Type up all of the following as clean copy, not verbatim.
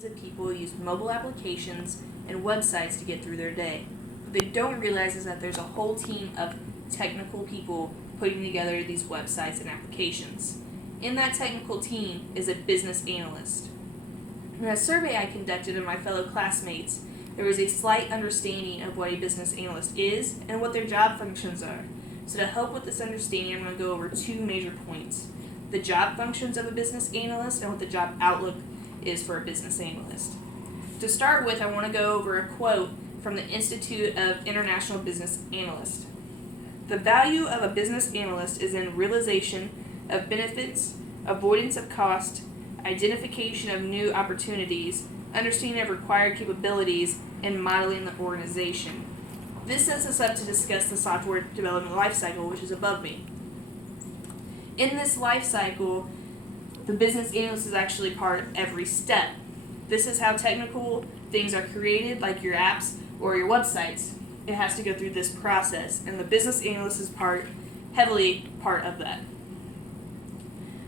millions of people use mobile applications and websites to get through their day. What they don't realize is that there's a whole team of technical people putting together these websites and applications. In that technical team is a business analyst. In a survey I conducted of my fellow classmates, there was a slight understanding of what a business analyst is and what their job functions are. So to help with this understanding, I'm going to go over two major points: the job functions of a business analyst and what the job outlook is for a business analyst. To start with, I want to go over a quote from the Institute of International Business Analysts. The value of a business analyst is in realization of benefits, avoidance of cost, identification of new opportunities, understanding of required capabilities, and modeling the organization. This sets us up to discuss the software development lifecycle, which is above me. In this lifecycle, the business analyst is actually part of every step. This is how technical things are created, like your apps or your websites. It has to go through this process, and the business analyst is heavily part of that.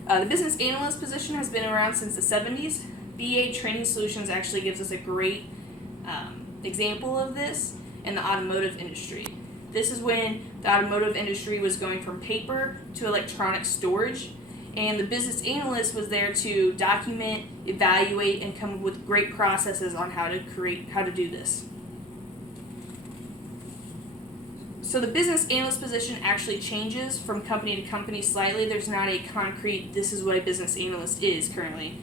The business analyst position has been around since the 70s. BA Training Solutions actually gives us a great example of this in the automotive industry. This is when the automotive industry was going from paper to electronic storage, and the business analyst was there to document, evaluate, and come up with great processes on how to do this. So the business analyst position actually changes from company to company slightly. There's not a concrete, this is what a business analyst is currently.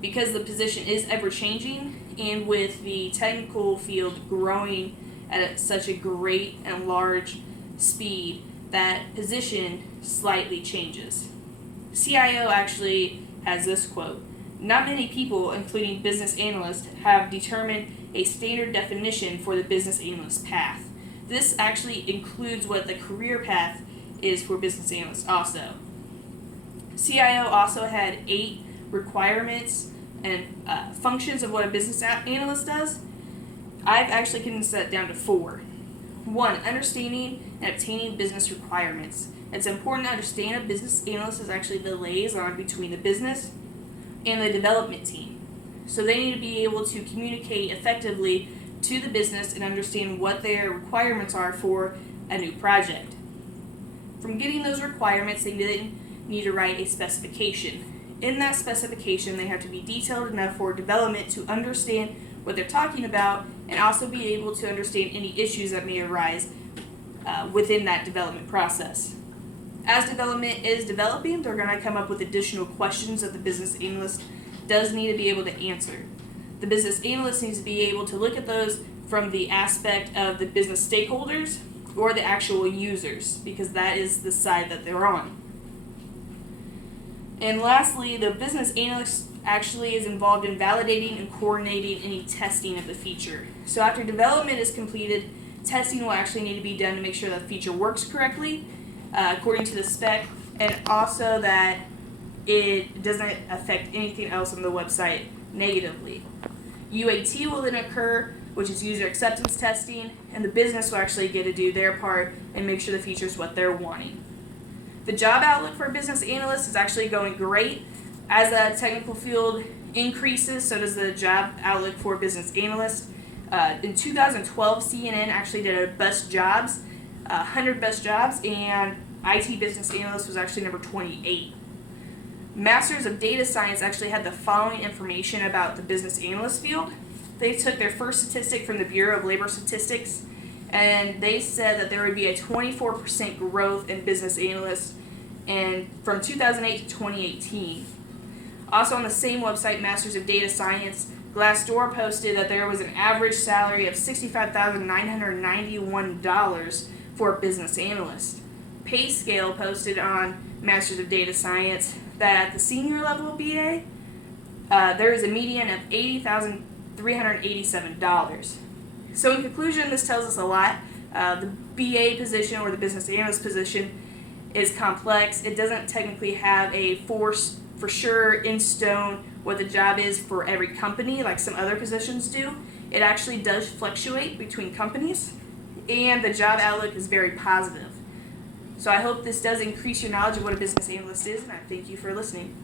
Because the position is ever changing, and with the technical field growing at such a great and large speed, that position slightly changes. CIO actually has this quote: "Not many people, including business analysts, have determined a standard definition for the business analyst path." This actually includes what the career path is for business analysts also. CIO also had 8 requirements and functions of what a business analyst does. I've actually condensed that down to 4. 1, understanding and obtaining business requirements. It's important to understand a business analyst is actually the liaison between the business and the development team. So they need to be able to communicate effectively to the business and understand what their requirements are for a new project. From getting those requirements, they then need to write a specification. In that specification, they have to be detailed enough for development to understand what they're talking about and also be able to understand any issues that may arise within that development process. As development is developing, they're going to come up with additional questions that the business analyst does need to be able to answer. The business analyst needs to be able to look at those from the aspect of the business stakeholders or the actual users, because that is the side that they're on. And lastly, the business analyst actually is involved in validating and coordinating any testing of the feature. So after development is completed, testing will actually need to be done to make sure that the feature works correctly according to the spec, and also that it doesn't affect anything else on the website negatively. UAT will then occur, which is user acceptance testing, and the business will actually get to do their part and make sure the feature is what they're wanting. The job outlook for a business analyst is actually going great. As the technical field increases, so does the job outlook for a business analyst. In 2012, CNN actually did a best jobs, 100 best jobs, and IT business analyst was actually number 28. Masters of Data Science actually had the following information about the business analyst field. They took their first statistic from the Bureau of Labor Statistics, and they said that there would be a 24% growth in business analysts from 2008 to 2018. Also on the same website, Masters of Data Science, Glassdoor posted that there was an average salary of $65,991 for a business analyst. PayScale posted on Masters of Data Science that at the senior level BA, there is a median of $80,387. So in conclusion, this tells us a lot. The BA position or the business analyst position is complex. It doesn't technically have a for sure in stone what the job is for every company like some other positions do. It actually does fluctuate between companies, and the job outlook is very positive. So I hope this does increase your knowledge of what a business analyst is, and I thank you for listening.